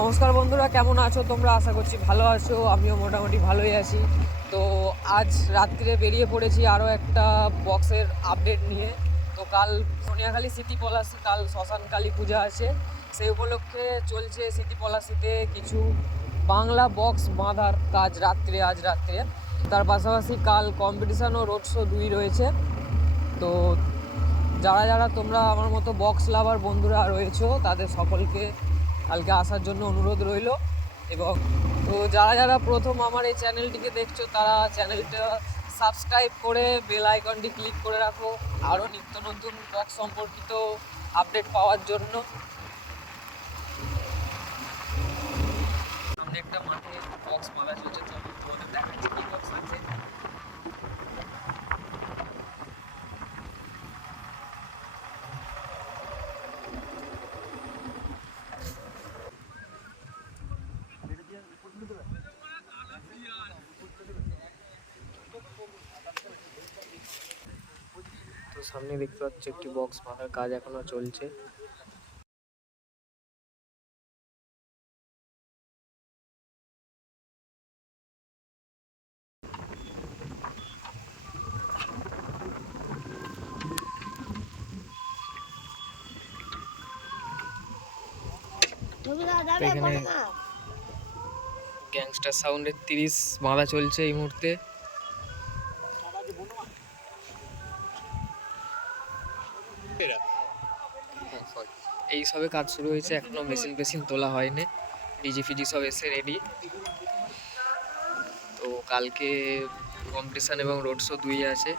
নমস্কার বন্ধুরা, কেমন আছো তোমরা? আশা করছি ভালো আছো। আমিও মোটামুটি ভালোই আছি। তো আজ রাত্রিরে বেরিয়ে পড়েছি আরও একটা বক্সের আপডেট নিয়ে। তো কাল সোনিয়াখালী সিটি পলাশি, কাল শ্মশান কালী পূজা আছে। সেই উপলক্ষে চলছে সিটি পলাশিতে কিছু বাংলা বক্স বাঁধার কাজ আজ রাত্রে। তার পাশাপাশি কাল কম্পিটিশান ও রোড শো 2 রয়েছে। তো যারা যারা তোমরা আমার মতো বক্স লাভার বন্ধুরা রয়েছো, তাদের সকলকে কালকে আসার জন্য অনুরোধ রইল। এবং তো যারা যারা প্রথম আমার এই চ্যানেলটিকে দেখছো, তারা চ্যানেলটা সাবস্ক্রাইব করে বেল আইকনটি ক্লিক করে রাখো আরও নিত্য নতুন বক্স সম্পর্কিত আপডেট পাওয়ার জন্য। সামনে একটা মাঠে বক্স মারা চলছে, তো আমি তোমাদের দেখাচ্ছি কি বক্স আছে। তো সামনে দেখতে পাচ্ছি একটি বক্স বাঁধার কাজ এখনো চলছে। এখানে গ্যাংস্টার সাউন্ডের 30 বাঁধা চলছে এই মুহূর্তে। এই সবে কাজ শুরু হয়েছে, এখনো মেশিন তোলা হয়নি। ডিজি ফিজি সব এসে রেডি। তো কালকে কম্পিটিশান এবং রোড শো 2 আছে।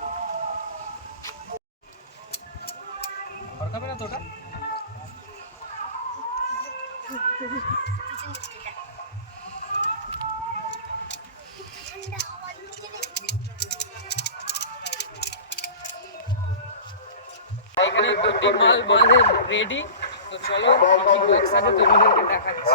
এখানে 2টি মাল বাঁধে রেডি। তো চলো কি বক্স আছে তোমাদেরকে দেখাচ্ছি।